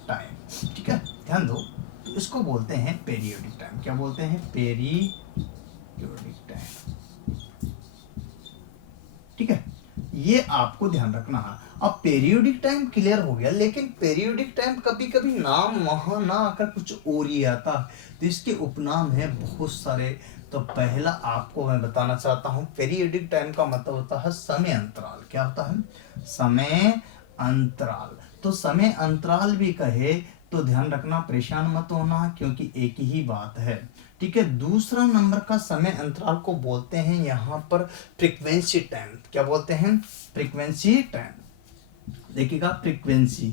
टाइम, ठीक है, ध्यान दो। तो इसको बोलते हैं पीरियोडिक टाइम। क्या बोलते हैं? पीरियोडिक टाइम, ठीक है, ये आपको ध्यान रखना है। अब पीरियोडिक टाइम क्लियर हो गया, लेकिन पीरियोडिक टाइम कभी कभी नाम वहां ना आकर कुछ और ही आता, तो इसके उपनाम है बहुत सारे। तो पहला आपको मैं बताना चाहता हूं, पीरियोडिक टाइम का मतलब होता है समय अंतराल। क्या होता है? समय अंतराल। तो समय अंतराल भी कहे तो ध्यान रखना, परेशान मत होना, क्योंकि एक ही बात है, ठीक है। दूसरा नंबर का समय अंतराल को बोलते हैं यहाँ पर फ्रीक्वेंसी टाइम। क्या बोलते हैं? Frequency time. देखिएगा, फ्रीक्वेंसी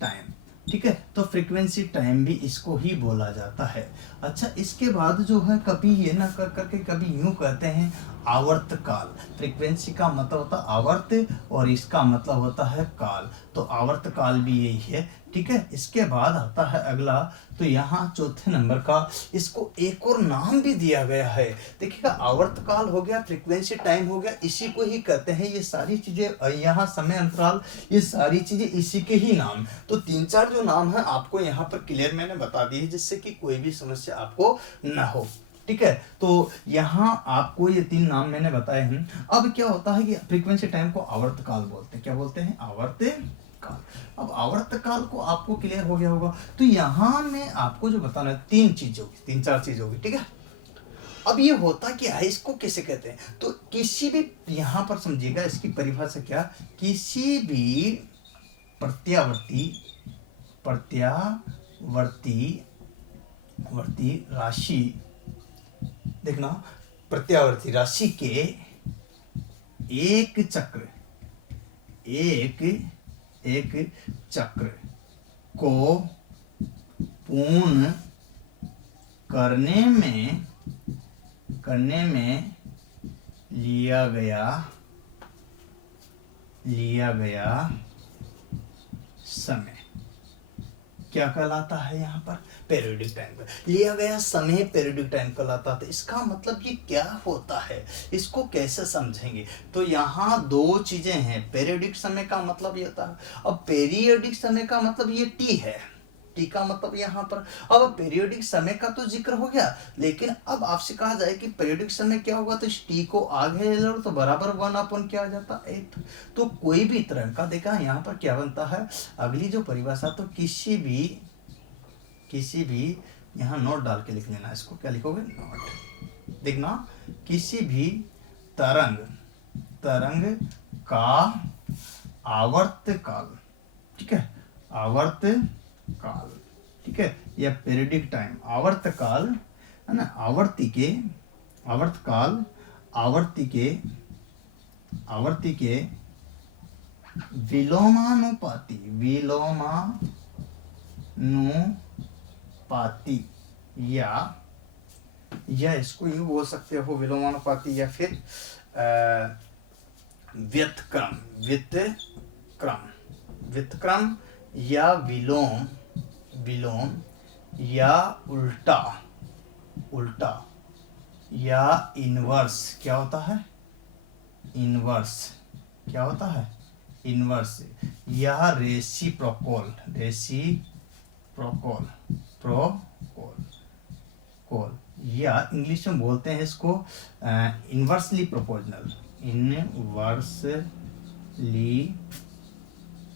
टाइम, ठीक है। तो फ्रीक्वेंसी टाइम भी इसको ही बोला जाता है। अच्छा, इसके बाद जो है कभी ये ना कर करके कभी यूं कहते हैं आवर्त काल। फ्रीक्वेंसी का मतलब होता है आवर्त और इसका मतलब होता है काल, तो आवर्त काल भी यही है, ठीक है। इसके बाद आता है अगला, तो यहाँ चौथे नंबर का इसको एक और नाम भी दिया गया है। देखिएगा, आवर्त काल हो गया, फ्रीक्वेंसी टाइम हो गया, इसी को ही कहते हैं। ये सारी चीजें, यहाँ समय अंतराल, ये सारी चीजें इसी के ही नाम। तो 3-4 जो नाम है आपको यहाँ पर क्लियर मैंने बता दी है, जिससे कि कोई भी समस्या आपको ना हो, ठीक है। तो यहाँ आपको ये 3 नाम मैंने बताए हैं। अब क्या होता है कि फ्रीक्वेंसी टाइम को आवर्त काल बोलते हैं। क्या बोलते हैं? आवर्त काल। अब आवर्त काल को आपको क्लियर हो गया होगा। तो यहाँ मैं आपको जो बताना है 3-4 चीज होगी, ठीक है। अब ये होता क्या है, इसको कैसे कहते हैं? तो किसी भी, यहाँ पर समझिएगा इसकी परिभाषा क्या, किसी भी प्रत्यावर्ती राशि, देखना, प्रत्यावर्ती राशि के एक चक्र को पूर्ण करने में लिया गया समय क्या कहलाता है? यहाँ पर पीरियोडिक टाइम का लिया गया समय पीरियोडिक टाइम कहलाता है। तो इसका मतलब ये क्या होता है, इसको कैसे समझेंगे? तो यहाँ 2 चीजें हैं। पीरियोडिक समय का मतलब ये होता है, अब पीरियोडिक समय का मतलब ये टी है, टी का मतलब यहाँ पर, अब पीरियोडिक समय का तो जिक्र हो गया, लेकिन अब आपसे कहा जाए कि पीरियोडिक समय क्या होगा, तो इस टी को आगे ले लो तो बराबर 1 क्या आ जाता? 8। तो कोई भी तरह का, देखा यहाँ पर क्या बनता है, अगली जो परिभाषा, तो किसी भी यहाँ नोट डाल के लिख लेना, इसको क्या लिखोगे? नोट। देखना, किसी भी तरंग का आवर्त काल, ठीक है, आवर्त काल, ठीक है, या पीरियडिक टाइम, आवर्त काल है ना, आवर्ती के विलोमानुपाती या इसको यूं बोल सकते हो, विलोमानुपाती, या फिर व्युत्क्रम या विलोम या उल्टा उल्टा या इनवर्स क्या होता है, इनवर्स क्या होता है, इनवर्स या रेसिप्रोकल, रेसिप्रोकल प्रोकल कोल, या इंग्लिश में बोलते हैं इसको inversely proportional, inversely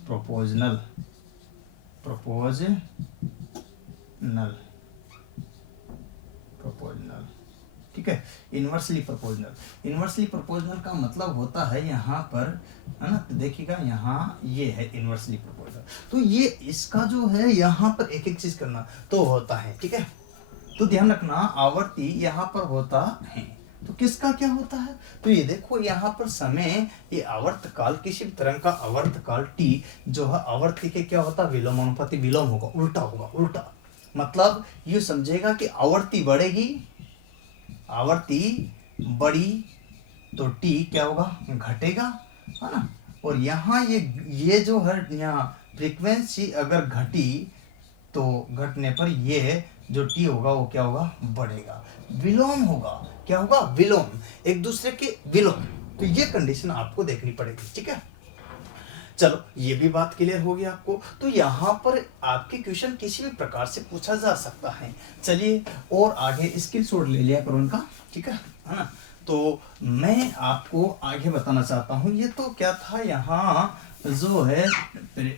proportional, proportional, proportional, ठीक है। इनवर्सली प्रोपोर्शनल, इनवर्सली प्रोपोर्शनल का मतलब होता है यहाँ पर, है ना, तो देखिएगा यहाँ ये है इनवर्सली प्रोपोर्शनल, तो ये इसका जो है यहाँ पर एक एक चीज करना तो होता है, ठीक है। तो ध्यान रखना आवर्ती यहाँ पर होता है, तो किसका क्या होता है, तो ये देखो यहाँ पर समय, ये आवर्तकाल, किसी भी तरंग का आवर्तकाल t जो है आवर्ती के क्या होता है, विलोमानुपाती, विलोम होगा, उल्टा होगा, उल्टा मतलब ये समझेगा कि आवर्ती बढ़ेगी, आवर्ती बढ़ी तो t क्या होगा, घटेगा, है ना। और यहाँ ये जो है यहाँ फ्रीक्वेंसी अगर घटी तो घटने पर ये जो t होगा वो क्या होगा, बढ़ेगा, विलोम होगा, क्या होगा, विलोम, एक दूसरे के विलोम, तो ये कंडीशन आपको देखनी पड़ेगी, ठीक है। चलो ये भी बात क्लियर हो गई आपको, तो यहाँ पर आपके क्वेश्चन किसी भी प्रकार से पूछा जा सकता है। चलिए और आगे स्किल शॉट ले लिया करो इनका, ठीक है ना। तो मैं आपको आगे बताना चाहता हूँ, ये तो क्या था यहाँ जो है,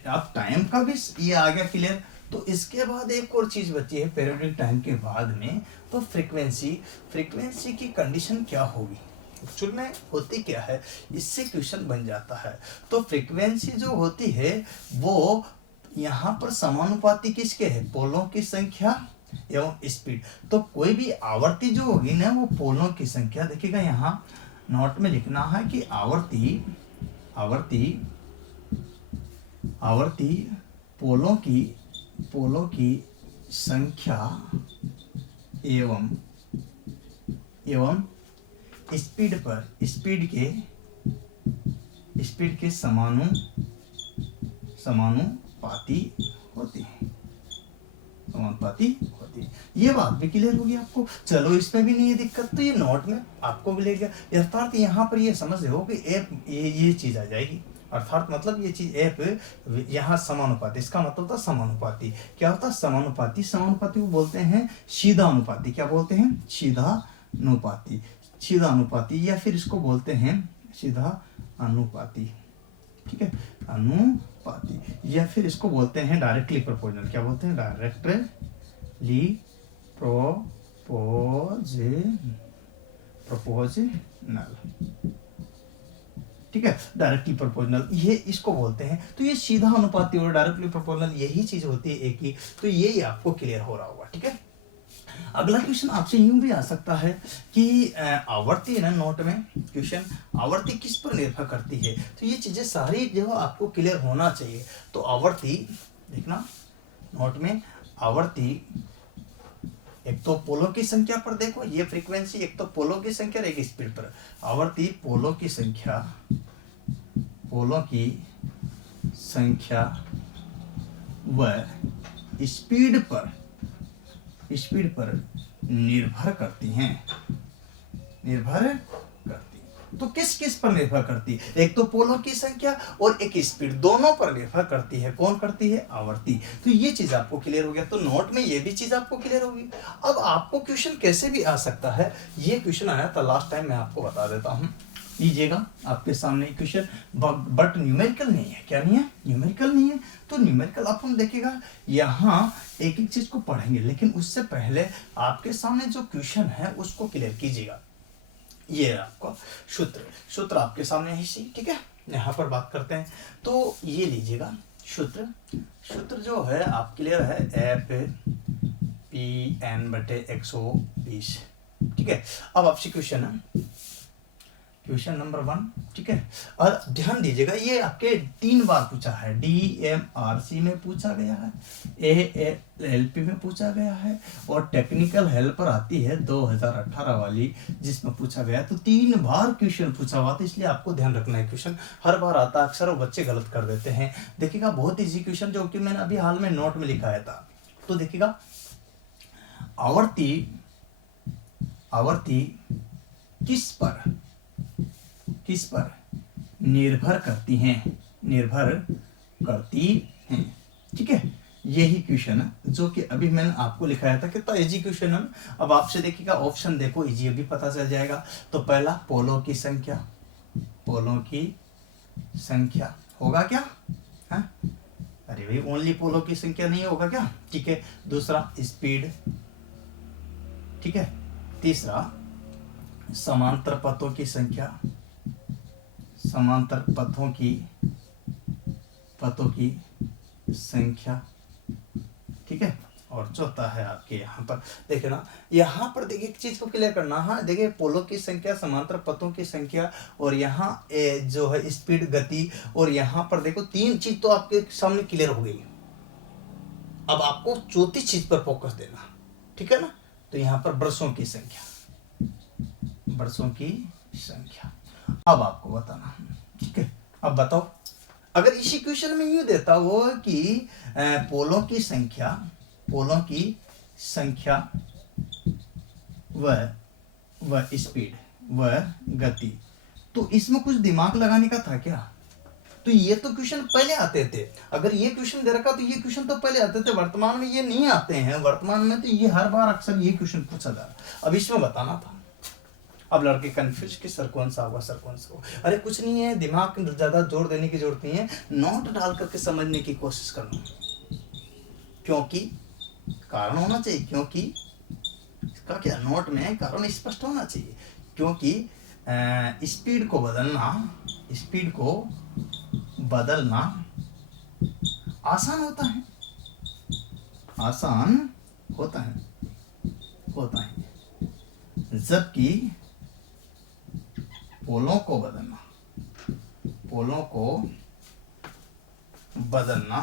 आप टाइम का भी ये आ गया क्लियर, तो इसके बाद एक और चीज बची है पीरियोडिक टाइम के बाद में, तो फ्रीक्वेंसी, फ्रीक्वेंसी की कंडीशन क्या होगी, एक्चुअल में होती क्या है, इससे क्वेश्चन बन जाता है। तो फ्रीक्वेंसी जो होती है वो यहाँ पर समानुपाती किसके है, पोलों की संख्या एवं स्पीड, तो कोई भी आवर्ती जो होगी ना वो पोलों की संख्या, देखिएगा यहाँ नोट में लिखना है कि आवर्ती, आवर्ती, आवर्ती पोलों की संख्या एवं स्पीड पर, स्पीड के समानुपाती होती है, समानुपाती होती है। ये बात भी क्लियर होगी आपको। चलो इसमें भी नहीं है दिक्कत, तो ये नोट में आपको मिलेगा, अर्थात यहाँ पर ये समझ रहे हो कि एप ये चीज आ जाएगी, अर्थात मतलब ये चीज एप यहाँ समानुपाती, इसका मतलब होता समानुपाती, क्या होता है, समानुपाती, समानुपाती को बोलते हैं सीधा अनुपाती, क्या बोलते हैं, सीधा अनुपाती, सीधा अनुपाती, या फिर इसको बोलते हैं सीधा अनुपाती, ठीक है, अनुपाती, या फिर इसको बोलते हैं डायरेक्टली प्रोपोर्शनल, क्या बोलते हैं, डायरेक्टली प्रोपोर्शनल, ठीक है, डायरेक्टली प्रोपोर्शनल, ये इसको बोलते हैं। तो ये सीधा अनुपाती और डायरेक्टली प्रोपोर्शनल यही चीज होती है एक ही, तो ये आपको क्लियर हो रहा होगा, ठीक है। अगला क्वेश्चन आपसे यूं भी आ सकता है कि आवर्ती है ना, नोट में क्वेश्चन आवर्ती किस पर निर्भर करती है, तो ये चीजें सारी जो आपको क्लियर होना चाहिए। तो आवर्ती देखना नोट में, आवर्ती एक तो पोलों की संख्या पर देखो, ये फ्रीक्वेंसी एक तो पोलों की संख्या और एक स्पीड पर, आवर्ती पोलों की संख्या, पोलों की संख्या व स्पीड पर निर्भर करती हैं, निर्भर करती, तो किस किस पर निर्भर करती है, एक तो पोलों की संख्या और एक स्पीड, दोनों पर निर्भर करती है, कौन करती है, आवर्ती। तो ये चीज आपको क्लियर हो गया, तो नोट में ये भी चीज आपको क्लियर होगी। अब आपको क्वेश्चन कैसे भी आ सकता है, ये क्वेश्चन आया था लास्ट टाइम, मैं आपको बता देता हूँ, लीजिएगा आपके सामने क्वेश्चन, बट न्यूमेरिकल नहीं है, क्या नहीं है, न्यूमेरिकल नहीं है। तो न्यूमेरिकल अपन देखिएगा यहाँ एक एक चीज को पढ़ेंगे, लेकिन उससे पहले आपके सामने जो क्वेश्चन है उसको क्लियर कीजिएगा। ये आपका सूत्र आपके सामने है, ठीक है, यहाँ पर बात करते हैं। तो ये लीजिएगा सूत्र जो है आप क्लियर है, एफ पी एन बटे 120, ठीक है। अब आपसे क्वेश्चन है, क्वेश्चन नंबर 1, ठीक है, और ध्यान दीजिएगा ये आपके 3 बार पूछा है, DMRC में पूछा गया है, ALP में पूछा गया है, और टेक्निकल हेल्पर आती है 2018 वाली जिसमें पूछा गया है। तो 3 बार क्वेश्चन पूछा हुआ था, इसलिए आपको ध्यान रखना है, क्वेश्चन हर बार आता है, अक्सर वो बच्चे गलत कर देते हैं। देखिएगा बहुत इजी क्वेश्चन जो कि मैंने अभी हाल में नोट में लिखाया था, तो देखिएगा आवर्ती आवर्ती किस पर निर्भर करती हैं, ठीक है। यही क्वेश्चन है जो कि अभी मैंने आपको लिखाया था, कितना इजी क्वेश्चन है। अब आपसे देखिएगा ऑप्शन देखो, इजी अभी पता चल जाएगा। तो पहला पोलों की संख्या होगा क्या, है? अरे भाई ओनली पोलों की संख्या नहीं होगा क्या, ठीक है। दूसरा स्पीड, ठीक है। तीसरा समांतर पथों की संख्या, ठीक है। और चौथा है आपके यहाँ पर देखिए ना, यहाँ पर देखिए एक चीज को क्लियर करना, हाँ देखिए पोलों की संख्या, समांतर पथों की संख्या, और यहाँ जो है स्पीड, गति, और यहाँ पर देखो तीन चीज तो आपके सामने क्लियर हो गई। अब आपको चौथी चीज पर फोकस देना, ठीक है ना। तो यहाँ पर वर्षों की संख्या अब आपको बताना, ठीक है। अब बताओ, अगर इसी क्वेश्चन में यूं देता हो कि पोलों की संख्या व स्पीड व गति, तो इसमें कुछ दिमाग लगाने का था क्या? तो ये तो क्वेश्चन पहले आते थे। अगर ये क्वेश्चन दे रखा तो ये क्वेश्चन तो पहले आते थे, वर्तमान में ये नहीं आते हैं। वर्तमान में तो ये हर बार अक्सर ये क्वेश्चन पूछा जा रहा। अब इसमें बताना था। अब लड़के कंफ्यूज कि सर कौन सा होगा, सर कौन सा होगा। अरे कुछ नहीं है, दिमाग ज्यादा जोर देने की जरूरत नहीं है, नोट डाल करके समझने की कोशिश करना, क्योंकि कारण होना चाहिए, क्योंकि इसका क्या नोट में कारण स्पष्ट होना चाहिए, क्योंकि स्पीड को बदलना आसान होता है, जबकि पोलों को बदलना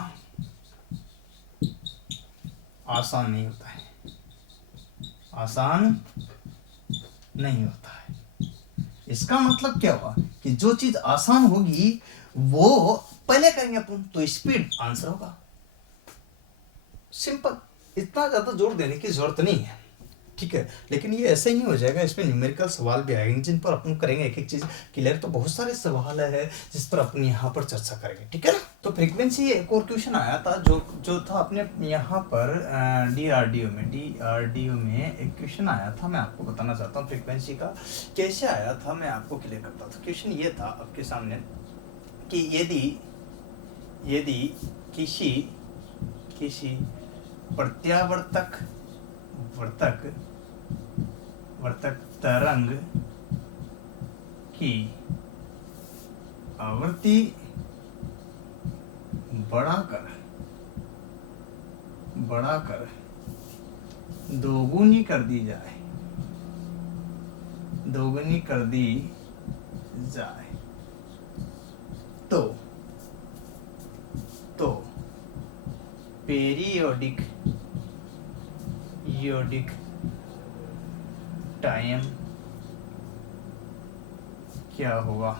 आसान नहीं होता है। इसका मतलब क्या हुआ कि जो चीज आसान होगी वो पहले करेंगे अपन, तो स्पीड आंसर होगा। सिंपल, इतना ज्यादा जोर देने की जरूरत नहीं है, ठीक है। लेकिन ये ऐसे ही हो जाएगा, इसमें न्यूमेरिकल सवाल भी आएंगे जिन पर अपन करेंगे एक एक चीज क्लियर। तो बहुत सारे सवाल है जिस पर अपन यहाँ पर चर्चा करेंगे, ठीक है ना। तो फ्रीक्वेंसी एक और क्वेश्चन आया था जो था अपने यहाँ पर डीआरडीओ में एक क्वेश्चन आया था। मैं आपको बताना चाहता हूँ फ्रीक्वेंसी का कैसे आया था, मैं आपको क्लियर करता था। क्वेश्चन ये था आपके सामने कि यदि किसी प्रत्यावर्तक तरंग की आवृत्ति बढ़ाकर दोगुनी कर दी जाए तो पीरियोडिक टाइम क्या होगा?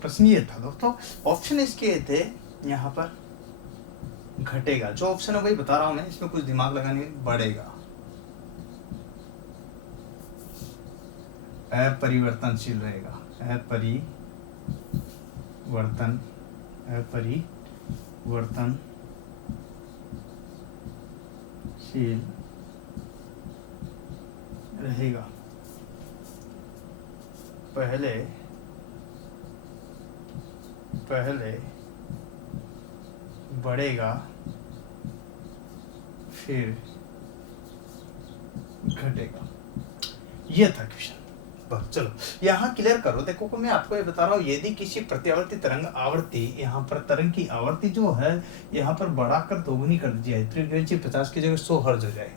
प्रश्न ये था दोस्तों। ऑप्शन इसके थे यहाँ पर घटेगा, जो ऑप्शन है वही बता रहा हूं मैं, इसमें कुछ दिमाग लगाने में बढ़ेगा, अपरिवर्तनशील रहेगा, अपरिवर्तनशील रहेगा। पहले बढ़ेगा फिर घटेगा, ये था क्वेश्चन। चलो यहाँ क्लियर करो, देखो को मैं आपको ये बता रहा हूँ, यदि किसी प्रत्यावर्ती तरंग आवृत्ति, यहाँ पर तरंग की आवृत्ति जो है यहाँ पर बढ़ाकर दोगुनी कर दी जाए, फ्रीक्वेंसी 50 की जगह 100 हर्ट्ज हो जाए,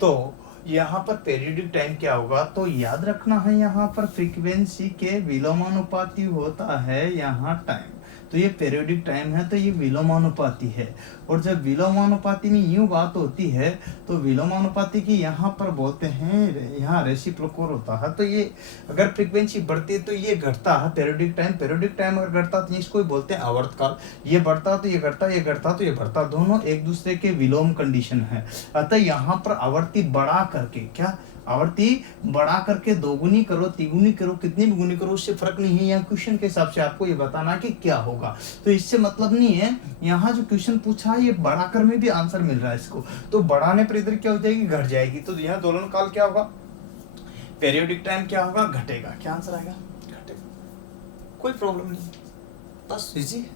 तो यहाँ पर पीरियडिक टाइम क्या होगा? तो याद रखना है यहाँ पर फ्रीक्वेंसी के विलोमानुपाती होता है यहाँ टाइम। तो ये पीरियोडिक टाइम है, तो ये विलोमानुपाती है। और जब विलोमानुपाती में यूं बात होती है तो विलोमानुपाती की यहाँ पर बोलते हैं, यहाँ रेसिप्रोकल होता है, तो ये अगर फ्रीक्वेंसी बढ़ती है तो ये घटता है पीरियोडिक टाइम अगर घटता तो इसको बोलते हैं आवर्तकाल। ये बढ़ता तो ये घटता, ये घटता तो ये बढ़ता, दोनों एक दूसरे के विलोम कंडीशन है। अतः यहाँ पर आवर्ती बढ़ा करके, क्या आवर्ती बढ़ा करके दोगुनी करो, तिगुनी करो, कितनी भी गुनी करो, उससे फर्क नहीं है। यहाँ क्वेश्चन के हिसाब से आपको ये बताना कि क्या होगा, तो इससे मतलब नहीं है। यहाँ जो क्वेश्चन पूछा है ये बढ़ाकर में भी आंसर मिल रहा है इसको, तो बढ़ाने पर इधर क्या हो जाएगी, घट जाएगी। तो यहाँ दोलन काल क्या होगा, पीरियोडिक टाइम क्या होगा, घटेगा। क्या आंसर आएगा, घटेगा। कोई प्रॉब्लम नहीं, बस इजी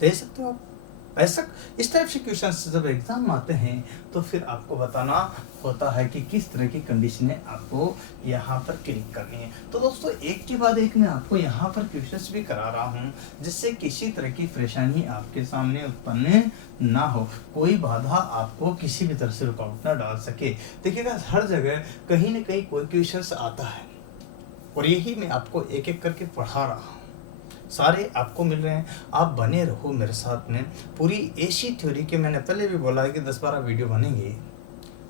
दे सकते हो आप। ऐसा इस टाइप से क्वेश्चन जब एग्जाम आते हैं तो फिर आपको बताना होता है कि किस तरह की कंडीशनें आपको यहाँ पर क्लिक करनी है। तो दोस्तों एक के बाद एक मैं आपको यहाँ पर क्वेश्चंस भी करा रहा हूँ, जिससे किसी तरह की परेशानी आपके सामने उत्पन्न ना हो, कोई बाधा आपको किसी भी तरह से रुकावट ना डाल सके। देखिएगा हर जगह कहीं ना कहीं कोई क्वेश्चन आता है और यही मैं आपको एक एक करके पढ़ा रहा हूँ, सारे आपको मिल रहे हैं। आप बने रहो मेरे साथ में। पूरी ऐसी थ्योरी के मैंने पहले भी बोला है कि 10-12 वीडियो बनेंगे,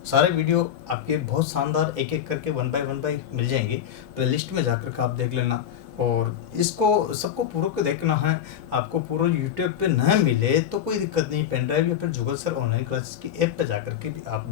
सारे वीडियो आपके बहुत शानदार एक एक करके 1 बाय 1 मिल जाएंगे। प्लेलिस्ट में जाकर के आप देख लेना, और इसको सबको पूरा को देखना है। आपको पूरा यूट्यूब पे न मिले तो कोई दिक्कत नहीं, पेन ड्राइव या फिर जुगल सर ऑनलाइन क्लासेस की ऐप पे जाकर के भी आप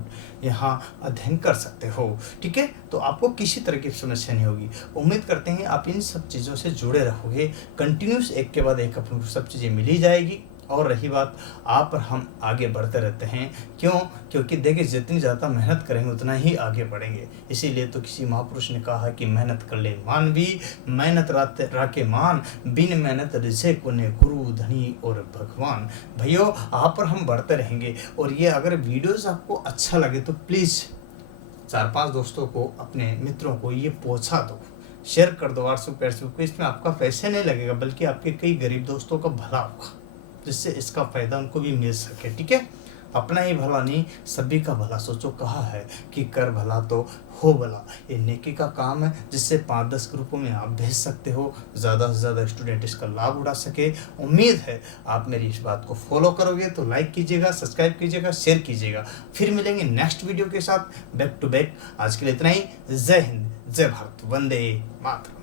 यहाँ अध्ययन कर सकते हो, ठीक है। तो आपको किसी तरह की समस्या नहीं होगी। उम्मीद करते हैं आप इन सब चीज़ों से जुड़े रहोगे, कंटिन्यूस एक के बाद एक आपको सब चीज़ें मिली जाएगी। और रही बात, आप और हम आगे बढ़ते रहते हैं, क्यों? क्योंकि देखिए जितनी ज़्यादा मेहनत करेंगे उतना ही आगे बढ़ेंगे। इसीलिए तो किसी महापुरुष ने कहा कि मेहनत कर ले मानवी, मेहनत राके मान, बिन मेहनत रिझे कोने गुरु धनी और भगवान। भैया आप और हम बढ़ते रहेंगे। और ये अगर वीडियोज़ आपको अच्छा लगे तो प्लीज़ 4-5 दोस्तों को, अपने मित्रों को ये पहुँचा दो, शेयर कर दो व्हाट्सएप फेसबुक पे। इसमें आपका पैसे नहीं लगेगा, बल्कि आपके कई गरीब दोस्तों का भला होगा, जिससे इसका फायदा उनको भी मिल सके, ठीक है। अपना ही भला नहीं, सभी का भला सोचो। कहा है कि कर भला तो हो भला, ये नेकी का काम है, जिससे 5-10 ग्रुपों में आप भेज सकते हो, ज़्यादा से ज़्यादा स्टूडेंट इसका लाभ उठा सके। उम्मीद है आप मेरी इस बात को फॉलो करोगे, तो लाइक कीजिएगा, सब्सक्राइब कीजिएगा, शेयर कीजिएगा। फिर मिलेंगे नेक्स्ट वीडियो के साथ बैक टू बैक। आज के लिए इतना ही। जय हिंद, जय भारत, वंदे मातरम।